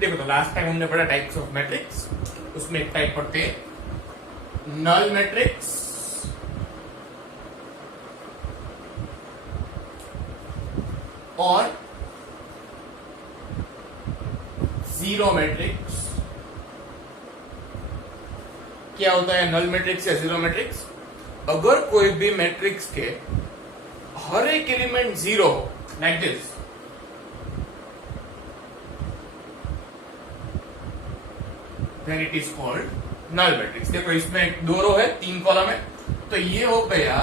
देखो तो last time हमने पढ़ा टाइप्स ऑफ मैट्रिक्स, उसमें एक टाइप पढ़ते हैं नल मैट्रिक्स और जीरो मैट्रिक्स। क्या होता है नल मैट्रिक्स या जीरो मैट्रिक्स? अगर कोई भी मैट्रिक्स के हर एक एलिमेंट जीरो हो, like this, then it is called null matrix. देखो इसमें 2 रो है, 3 कॉलम है, तो ये हो गया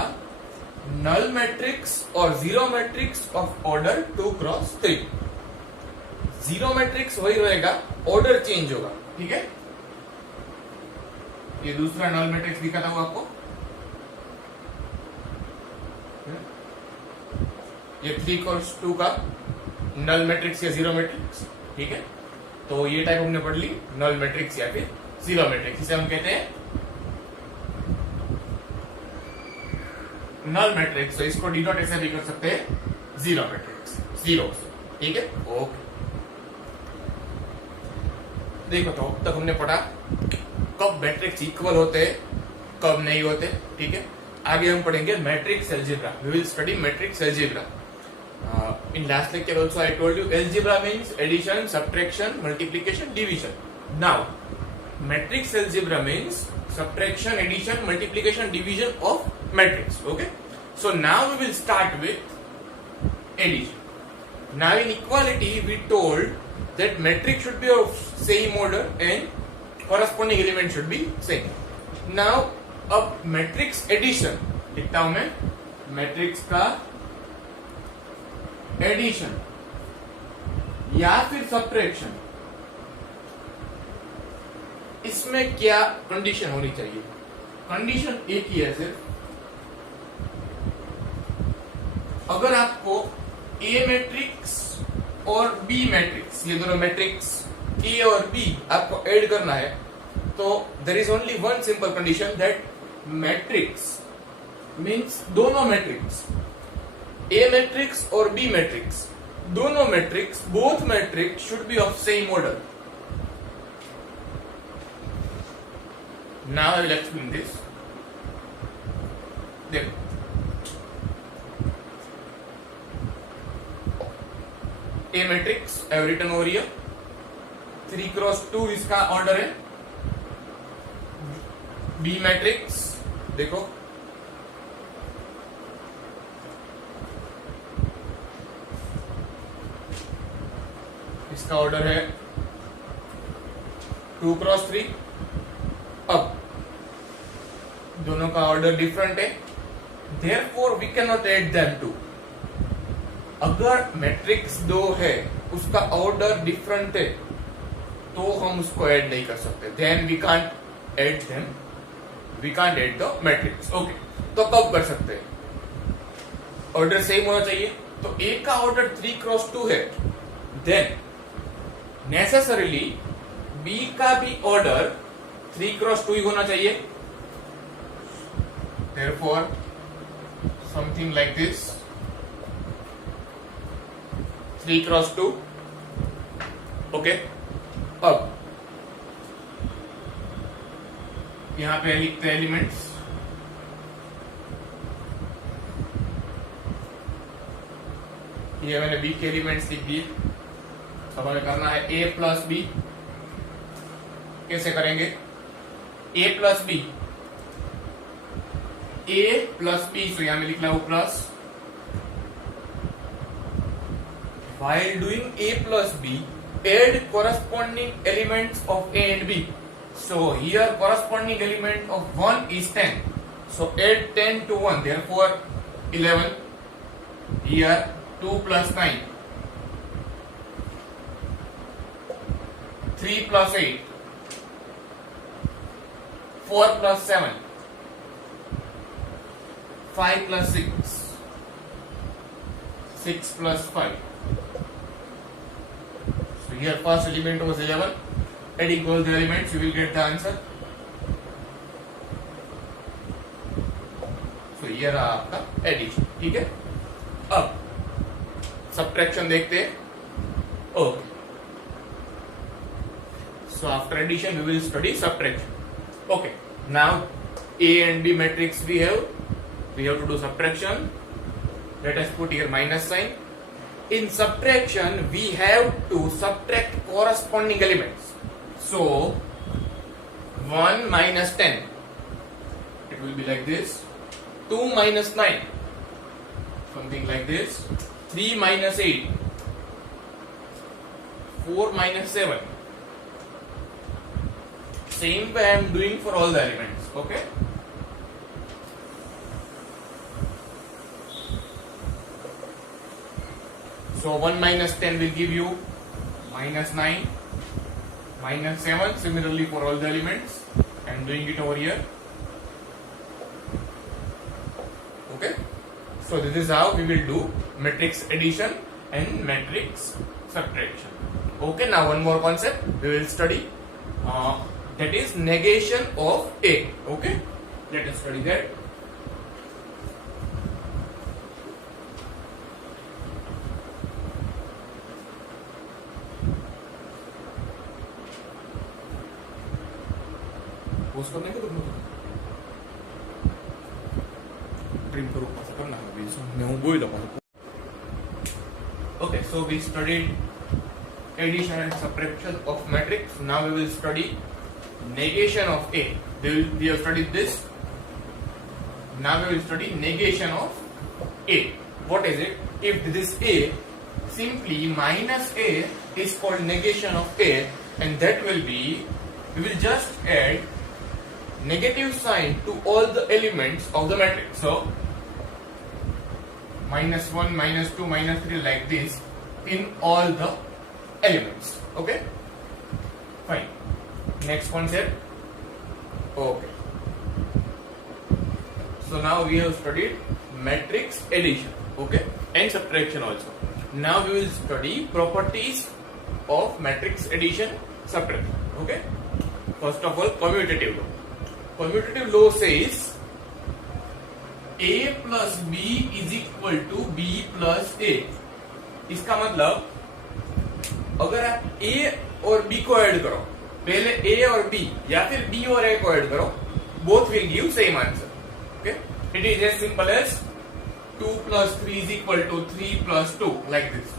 नल मैट्रिक्स और zero matrix of order 2 cross 3। Zero matrix वही रहेगा, ऑर्डर चेंज होगा, ठीक है। ये दूसरा नल मैट्रिक्स दिखाता हूं आपको, ये 3 क्रॉस 2 का नल मैट्रिक्स या जीरो मैट्रिक्स, ठीक है। तो ये टाइप हमने पढ़ ली, नल मैट्रिक्स या फिर जीरो मैट्रिक्स। इसे हम कहते हैं नल मैट्रिक्स। तो इसको डिनोट ऐसे भी कर सकते हैं जीरो मैट्रिक्स, जीरो से, ठीक है। ओके, देखो तो अब तक हमने पढ़ा कब मैट्रिक्स इक्वल होते हैं, कब नहीं होते, ठीक है। आगे हम पढ़ेंगे matrix algebra. We will study matrix algebra. In last lecture also I told you algebra means addition, subtraction, multiplication, division. Now matrix algebra means subtraction, addition, multiplication, division of matrix. Okay, so now we will start with addition. Now in equality we told that matrix should be of same order and corresponding element should be same. Now अब matrix addition लिखता हूं मैं, matrix का addition या फिर subtraction, इसमें क्या condition होनी चाहिए? कंडीशन एक ही है सिर्फ, अगर आपको ए मैट्रिक्स और बी मैट्रिक्स, ये दोनों मैट्रिक्स ए और बी आपको ऐड करना है, तो there is only one simple condition, that matrix means दोनों मैट्रिक्स, ए मैट्रिक्स और बी मैट्रिक्स, दोनों matrix, both matrix should be of same order. Now I will explain this. देखो A matrix I have written over here, 3 cross 2 इसका order है। B matrix देखो, इसका order है 2 cross 3। अब दोनों का ऑर्डर डिफरेंट है, therefore we can not add them too. अगर मैट्रिक्स 2 है, उसका ऑर्डर डिफरेंट है, तो हम उसको ऐड नहीं कर सकते, then we can't add them, we can't add the matrix. Okay, तो कब कर सकते हैं? ऑर्डर सेम होना चाहिए। तो ए का ऑर्डर 3 क्रॉस 2 है, देन नेसेसरीली बी का भी ऑर्डर 3 क्रॉस 2 ही होना चाहिए। Therefore, something like this, 3 cross 2। Okay, अब यहां पे लिखते हैं एलिमेंट्स। ये मैंने बी के एलिमेंट्स लिख दिए। अब हमें करना है ए प्लस बी। कैसे करेंगे? A plus B, A plus B, तो यहां में लिख रहा हूं plus. While doing a plus b, add corresponding elements of a and b. So here corresponding element of 1 is 10. So add 10 to 1. Therefore 11. Here 2 plus 9. 3 plus 8. 4 plus 7. 5 plus 6. 6 plus 5. So here first element was 11. Adding all the elements, you will get the answer. So here आपका addition, ठीक है। अब subtraction देखते हैं। Okay, So after addition, we will study subtraction. Okay. Now A and B matrix we have to do subtraction. Let us put here minus sign. In subtraction, we have to subtract corresponding elements. So 1 minus 10, it will be like this. 2 minus 9, something like this. 3 minus 8, 4 minus 7. Same way I am doing for all the elements. Okay. So 1 minus 10 will give you minus 9, minus 7. Similarly for all the elements, I am doing it over here. Okay. So this is how we will do matrix addition and matrix subtraction. Okay. Now one more concept we will study. That is negation of A. Okay. Let us study that. Post करने को तुम trim करो पास करना है बीच में हूँ बोल दो Okay, so we studied addition and subtraction of matrix. Now we will study negation of A. We have studied this. Now we will study negation of A. What is it? If this is A, simply minus A is called negation of A, and that will be, we will just add negative sign to all the elements of the matrix. So minus 1, minus 2, minus 3 like this in all the elements. Okay, fine. Next concept. Okay, so now we have studied matrix addition, okay, and subtraction also. Now we will study properties of matrix addition, subtraction. Okay, first of all, commutative law. Commutative law says A plus B is equal to B plus A. इसका मतलब अगर आप A और B को add करो, पहले A और B या फिर B और A को ऐड करो, both will give same answer. Okay, it is as simple as 2 plus 3 is equal to 3 plus 2, like this.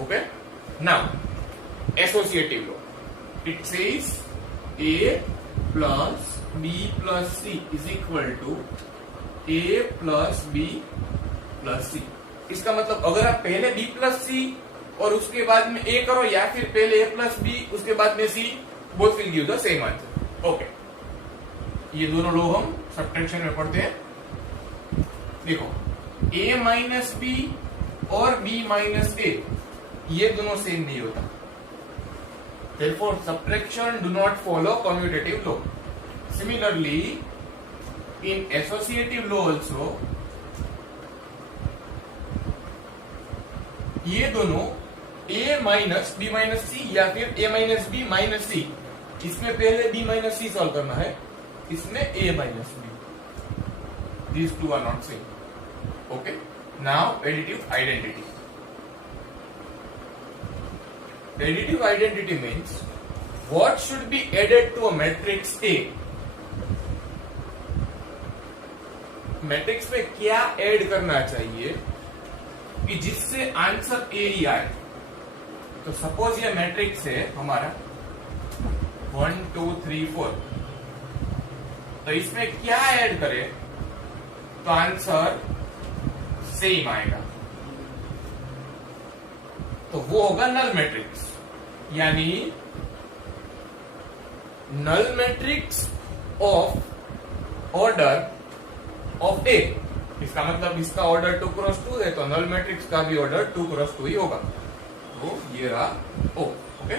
Okay, now associative law, it says A plus B plus C is equal to A plus B plus C. इसका मतलब अगर आप पहले B plus C और उसके बाद में A करो, या फिर पहले A plus B उसके बाद में C, both will give the same answer. Okay, ये दोनों लो हम सब्ट्रैक्शन में पढ़ते हैं. देखो A minus B और B minus A ये दोनों सेम नहीं होता. Therefore subtraction do not follow commutative law. Similarly, in associative law also, ये दोनों A minus B minus C या फिर A minus B minus C, इसमें पहले B minus C सॉल्व करना है, इसमें A minus B. These two are not same. Okay. Now additive identity. Additive identity means what should be added to a matrix A. Matrix में क्या add करना चाहिए कि जिससे आंसर ए ही आए. तो सपोज ये मैट्रिक्स है हमारा 1 2 3 4, तो इसमें क्या ऐड करें तो आंसर सेम आएगा. तो वो होगा नल मैट्रिक्स, यानी null matrix of order of A. इसका मतलब इसका ऑर्डर 2 क्रॉस 2 है, तो नल मैट्रिक्स का भी ऑर्डर 2 क्रॉस 2 ही होगा. तो ये रहा ओ. ओके,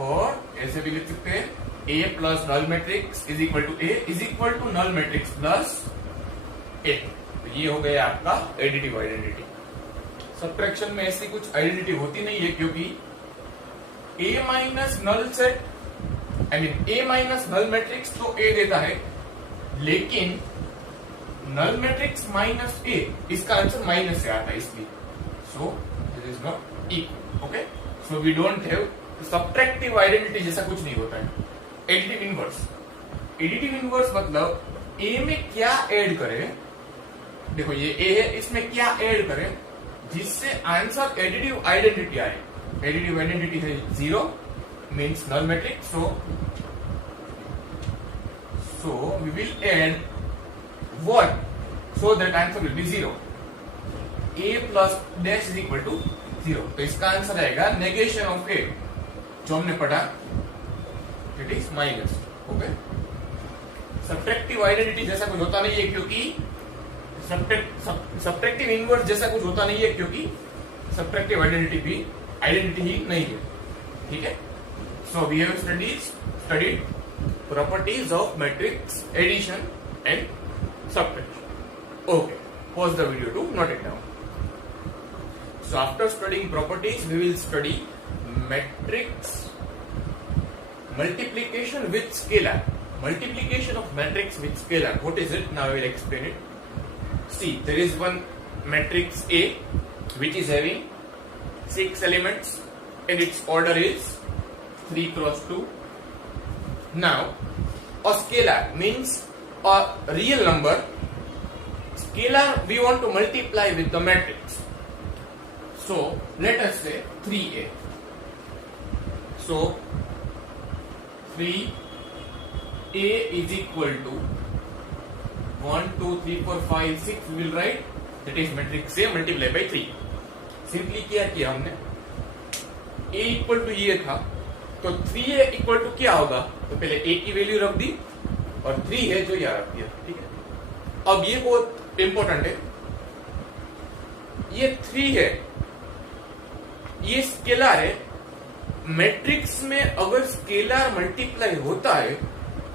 और ऐसे भी लिख सकते हैं A plus null matrix is equal to A is equal to null matrix plus A. तो ये हो गया आपका एडिटिव आइडेंटिटी. सब्ट्रैक्शन में ऐसी कुछ आइडेंटिटी होती नहीं है, क्योंकि A minus null set, I mean A minus null matrix तो ए देता है, लेकिन नल मैट्रिक्स माइनस ए, इसका आंसर माइनस से आता है, इसलिए so this is not equal. Okay, so we don't have subtractive identity जैसा कुछ नहीं होता है। एडिटिव इनवर्स, एडिटिव इनवर्स मतलब ए में क्या ऐड करें, देखो ये ए है, इसमें क्या ऐड करें जिससे आंसर एडिटिव आइडेंटिटी आए। एडिटिव आइडेंटिटी है 0 means null matrix, so we will add what so that answer will be 0, a plus dash is equal to 0। तो इसका आंसर आएगा नेगेशन ऑफ a, जो हमने पढ़ा it is minus. Okay, subtractive identity जैसा कुछ होता नहीं है क्योंकि सब्ट्रैक्टिव इनवर्स जैसा कुछ होता नहीं है क्योंकि सब्ट्रैक्टिव आइडेंटिटी भी आइडेंटिटी ही नहीं है। ठीक है, so we have studied properties of matrix addition and subtraction. Okay, pause the video to note it down. So after studying properties, we will study matrix multiplication with scalar. Multiplication of matrix with scalar. What is it? Now I will explain it. See, there is one matrix A which is having 6 elements and its order is 3 cross 2. Now, a scalar means a real number. Scalar we want to multiply with the matrix. So, let us say 3a. So, 3a is equal to 1, 2, 3, 4, 5, 6. We will write that is matrix A multiplied by 3. Simply क्या किया हमने? A equal to ये था, तो 3a equal to क्या होगा? तो पहले a की वैल्यू रख दी और 3 है जो यहाँ रख दिया। ठीक है, अब ये बहुत इंपॉर्टेंट है, ये 3 है, ये स्केलर है। मैट्रिक्स में अगर स्केलर मल्टीप्लाई होता है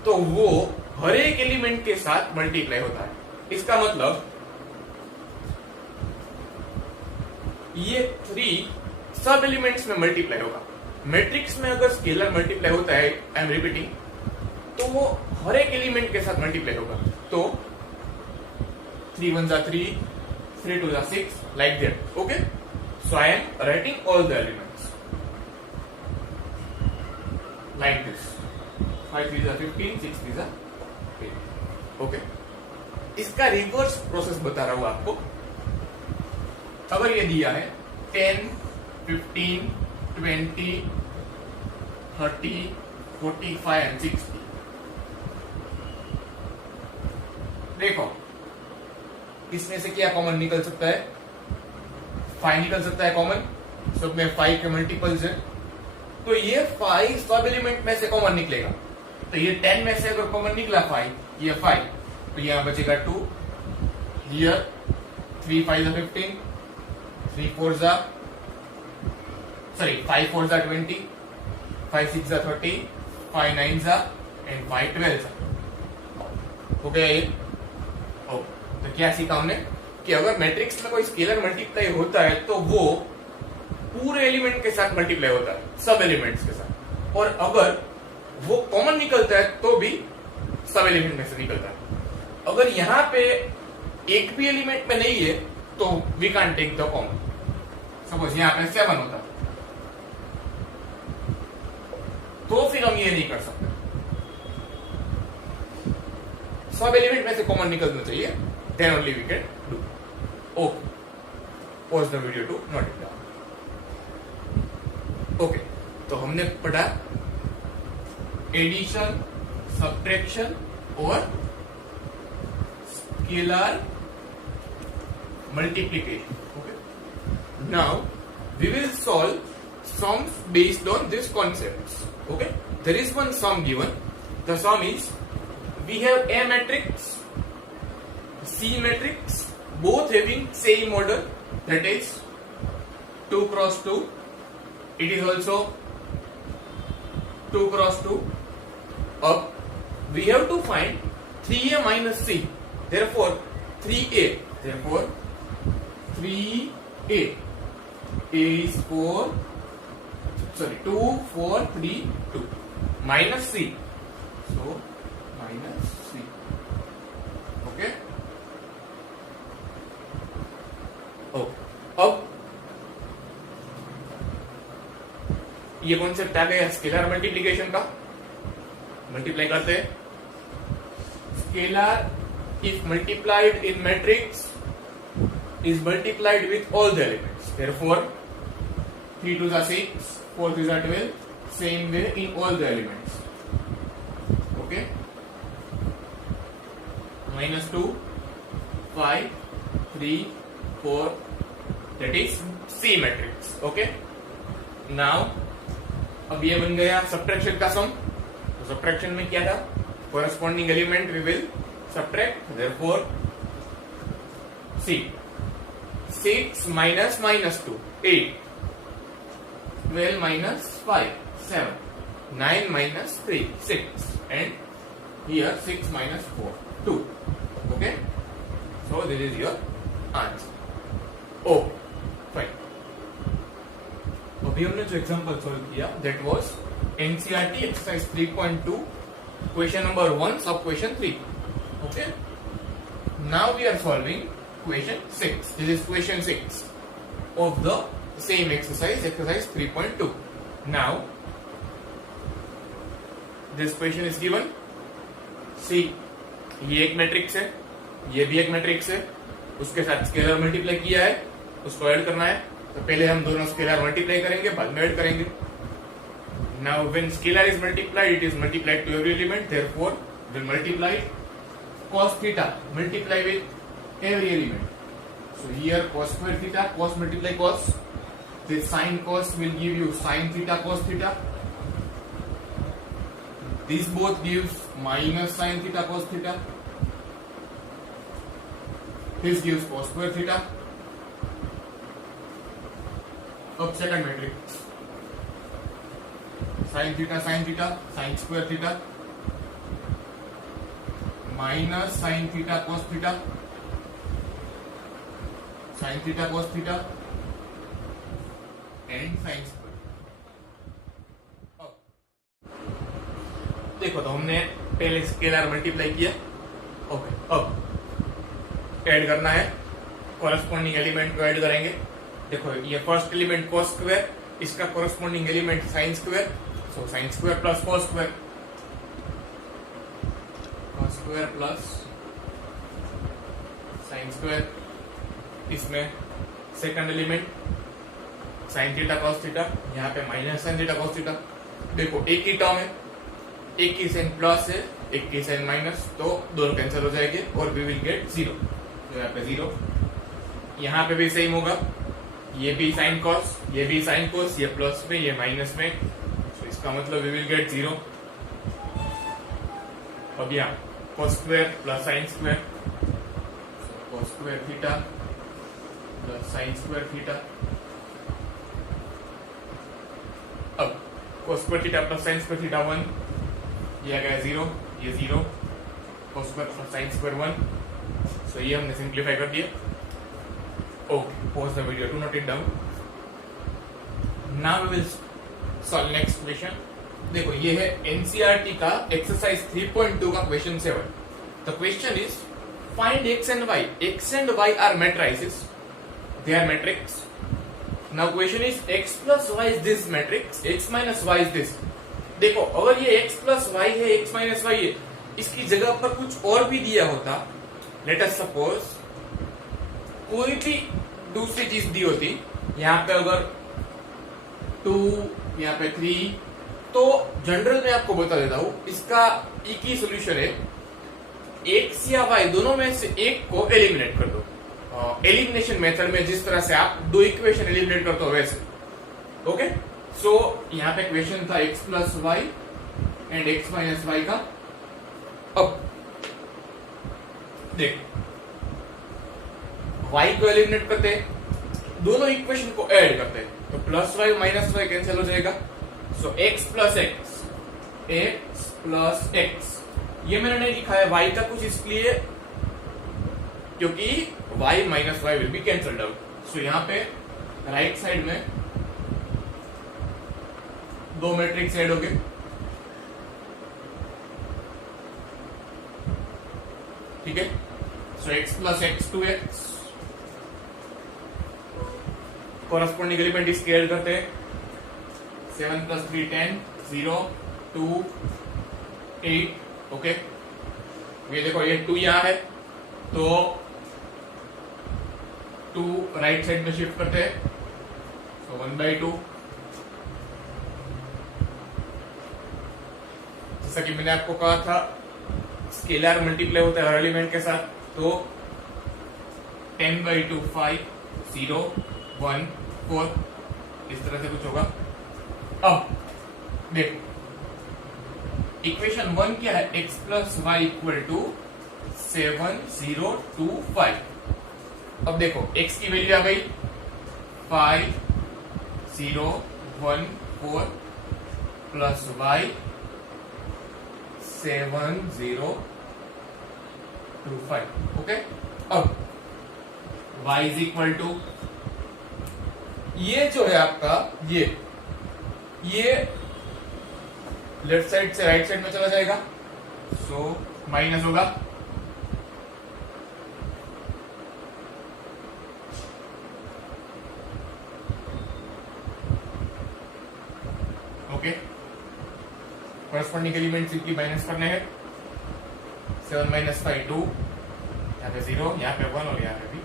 तो वो हर एक एलिमेंट के साथ मल्टीप्लाई होता है। इसका मतलब ये 3 सब एलिमेंट्स में मल्टीप्लाई होगा। मैट्रिक्स में अगर स्केलर मल्टीप्लाई होता है, आई एम रिपीटिंग, तो वो हर एक एलिमेंट के साथ मल्टीप्लाई होगा। तो 3 1 3, 3 2 6, like that. Okay, so I am writing all the elements like this. 5 3 15, 6 3 8। Okay, इसका रिवर्स प्रोसेस बता रहा हूं आपको। अगर ये दिया है 10 15 20 30 45 एंड 60, देखो इसमें से क्या कॉमन निकल सकता है? 5 निकल सकता है कॉमन, सब में 5 के मल्टीपल्स है, तो ये 5 सब एलिमेंट में से कॉमन निकलेगा। तो ये 10 में से अगर कॉमन निकला 5, ये 5, तो यहां बचेगा 2, हियर 3 5 15, 3 4 5 4 20, 5 6 30, 5 9 एंड 5 12। हो गया ये। तो क्या सीखा हमने कि अगर मैट्रिक्स में कोई स्केलर मल्टीप्लाई होता है तो वो पूरे एलिमेंट के साथ मल्टीप्लाई होता है, सब एलिमेंट्स के साथ, और अगर वो कॉमन निकलता है तो भी सब एलिमेंट में से निकलता है। अगर यहां पे एक भी एलिमेंट में नहीं है तो we can take the common. Suppose यहां पे 7 होता तो फिर हम ये नहीं कर सकते, सब एलिमेंट में से कॉमन निकलना चाहिए, then only we can do. Okay, pause the video to note it down. Okay, तो हमने पढ़ा एडिशन, सब्ट्रैक्शन और scalar multiplication. Okay, now we will solve sums based on these concepts. Okay, there is one sum given. The sum is, we have A matrix, C matrix, both having same order, that is 2 cross 2. It is also 2 cross 2. Up, we have to find 3A minus C. Therefore 3A. Therefore 3A. A is 2 4 3 2 minus C. So minus C. Okay. अब ये concept आ गया scalar multiplication का। Multiply करते हैं, scalar if multiplied in matrix is multiplied with all the elements. Therefore, 3 to the 6, 4 to the 12, same way in all the elements. Okay? -2, 5, 3, 4, that is C matrix. Okay? Now, अब ये बन गया subtraction का सम। तो subtraction में क्या था? Corresponding element we will subtract. Therefore, C. 6 minus -2, 8. 12 minus 5, 7. 9 minus 3, 6. And here 6 minus 4, 2. Okay? So this is your answer. Oh, fine. अभी हमने जो एग्जांपल सॉल्व किया that was NCERT exercise 3.2 question number 1 sub question 3. Okay? Now we are solving question 6. This is question 6 of the same exercise, exercise 3.2. Now, this question is given. See, ये एक matrix है, ये भी एक matrix है, उसके साथ स्केलर मल्टीप्लाई किया है, उसको ऐड करना है। तो पहले हम दोनों स्केलर मल्टीप्लाई करेंगे, बाद में ऐड करेंगे। Now, when scalar is multiplied, it is multiplied to every element. Therefore, we'll multiply cos theta, multiply with every element. So here cos square theta, cos multiply cos. This sin cos will give you sin theta cos theta. This both gives minus sin theta cos theta. This gives cos square theta. अब second matrix. Sin theta, sin square theta. Minus sin theta cos theta. Sin theta cos theta and sin square. देखो तो हमने पहले scalar multiply किया। Okay, अब add करना है, corresponding element को ऐड करेंगे। देखो ये फर्स्ट एलिमेंट cos स्क्वायर, इसका corresponding element sin square. So sin square plus cos square, cos square plus sin square. इसमें second element sine theta cos theta, यहाँ पे minus sine theta cos theta. देखो एक ही term है, एक की sign plus है, एक की साइन माइनस, तो दोनों कैंसिल हो जाएंगे और वी विल गेट 0। तो यहाँ पे 0, यहाँ पे भी सेम होगा, ये भी साइन कॉस, ये भी साइन कॉस, ये प्लस में, ये माइनस में, तो इसका मतलब वी विल गेट 0। अब यहाँ cos square plus sine square, cos square theta plus sine square theta. अब cos square theta plus sine square theta 1, ये आ गया 0, ये 0, cos square plus sine square 1। So ये हमने सिंप्लीफाई कर दिया। Okay, pause the video to note it down. Now we will solve next question. देखो ये है एनसीईआरटी का एक्सरसाइज 3.2 का question 7। The question is find x and y. X and y are matrices. They are matrix. Now question is x plus y is this matrix, x minus y is this. देखो अगर ये x plus y है, x minus y है, इसकी जगह पर कुछ और भी दिया होता, लेट अस सपोज कोई भी दूसरी चीज दी होती, यहाँ पे अगर 2, यहाँ पे 3, तो जनरल में आपको बता देता हूं, इसका एक ही सोल्यूशन है, x या y दोनों में से एक को एलिमिनेट कर दो। एलिमिनेशन मेथड में जिस तरह से आप दो इक्वेशन एलिमिनेट करते हो वैसे। ओके, सो यहाँ पे क्वेश्चन था x plus Y and x minus Y का। अब देख y को एलिमिनेट करते हैं, दोनों इक्वेशन को ऐड करते हैं, तो plus Y minus Y cancel हो जाएगा। So x plus X, x plus X, ये मैंने नहीं लिखा है y का कुछ इसलिए क्योंकि y minus Y will be cancelled out. So यहाँ पे राइट साइड में दो मैट्रिक्स ऐड हो गए। ठीक है, सो x plus x 2x, corresponding element इसके ऐड करते हैं, 7 plus 3 10 0 2 8 ओके। ये देखो ये 2 यहाँ है तो 2 राइट साइड में शिफ्ट करते हैं तो 1/2। जैसा कि मैंने आपको कहा था स्केलर मल्टीप्लाई होता है हर एलिमेंट के साथ, तो 10/2 5 0 1 4 इस तरह से कुछ होगा। अब देखो इक्वेशन 1 क्या है, x plus Y equal to 7 0 2 5। अब देखो x की वैल्यू आ गई 5 0 1 4 प्लस वाई 7 0 2 5 ओके। अब y इज इक्वल टू ये जो है आपका ये लेफ्ट साइड से राइट साइड में चला जाएगा, सो माइनस होगा। ओके कॉरेस्पॉन्डिंग एलिमेंट की माइनस करने हैं। 7 माइनस 5 2, यहाँ पे 0, यहाँ पे 1 और यहाँ पे भी,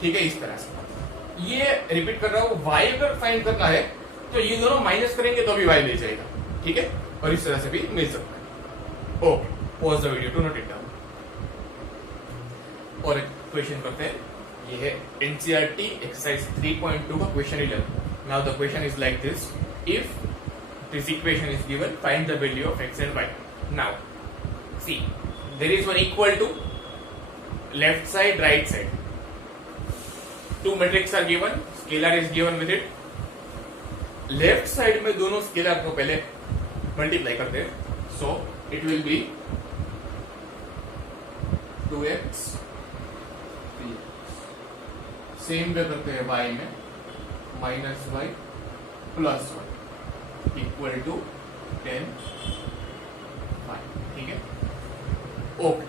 ठीक है। इस तरह से ये रिपीट कर रहा हूं, y अगर फाइंड करना है तो ये दोनों माइनस करेंगे तो भी y मिल जाएगा, ठीक है। और इस तरह से भी मिल सकता है। Okay pause the video to note it down. और एक क्वेश्चन करते हैं, ये है एनसीईआरटी एक्सरसाइज 3.2 का question 11। Now the question is like this, if this equation is given find the value of x and y। Now see there is one equal to left side right side, two matrix are given, scalar is given with it। Left side में दोनों scalar को पहले multiply करते हैं, so it will be 2x 3x। Same way करते हैं y में minus y plus y equal to 10 5, ठीक है। ओके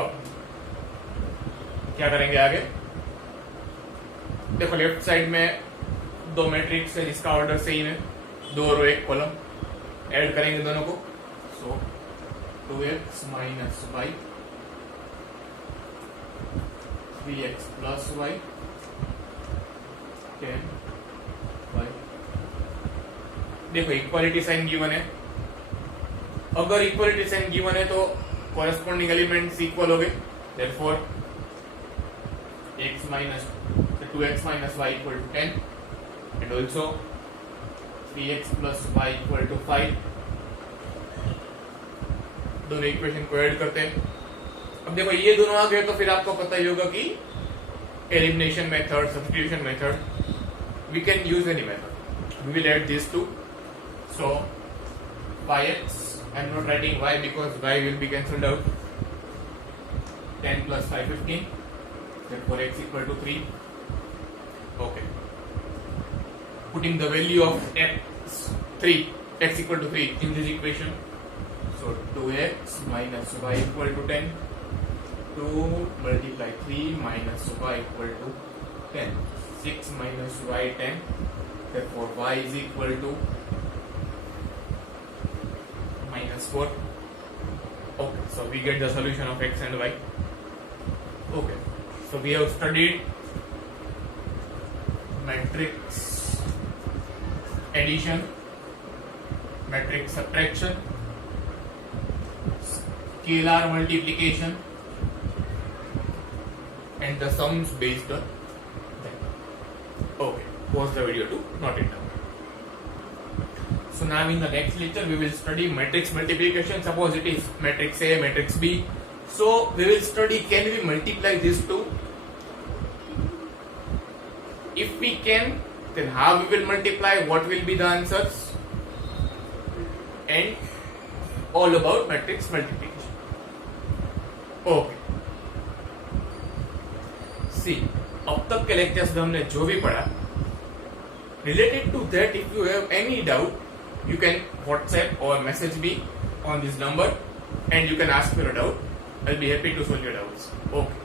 अब क्या करेंगे आगे, देखो लेफ्ट साइड में दो मैट्रिक्स है जिसका ऑर्डर सेम है, 2 रो 1 कॉलम, ऐड करेंगे दोनों को, so 2x minus Y 3x plus Y 10 5। देखो इक्वालिटी साइन गिवन है, अगर इक्वालिटी साइन गिवन है तो कॉरेस्पॉन्डिंग एलिमेंट्स इक्वल हो गए, therefore x minus 2x minus y equal to 10 and also 3x plus y equal to 5। दोनों equation को add करते हैं। अब देखो ये दोनों आ गए तो फिर आपको पता ही होगा कि elimination method, substitution method, we can use any method. We will add this two, so 5x, I am not writing y because y will be cancelled out। 10 plus 5 15, therefore x equal to 3। okay, putting the value of x equal to 3 in this equation, so 2x minus y equal to 10, 2 multiply 3 minus y equal to 10, 6 minus y 10, therefore y is equal to minus 4। okay, so we get the solution of x and y। okay, so we have studied matrix addition, matrix subtraction, scalar multiplication and the sums based on that। okay, pause the video to note it down। so now in the next lecture we will study matrix multiplication। suppose it is matrix A, matrix B, so we will study can we multiply these two, if we can then how we will multiply, what will be the answers, and all about matrix multiplication। okay, see अब तक के lectures में हमने जो भी पढ़ा, related to that if you have any doubt you can WhatsApp or message me on this number and you can ask me a doubt, I'll be happy to solve your doubts। okay।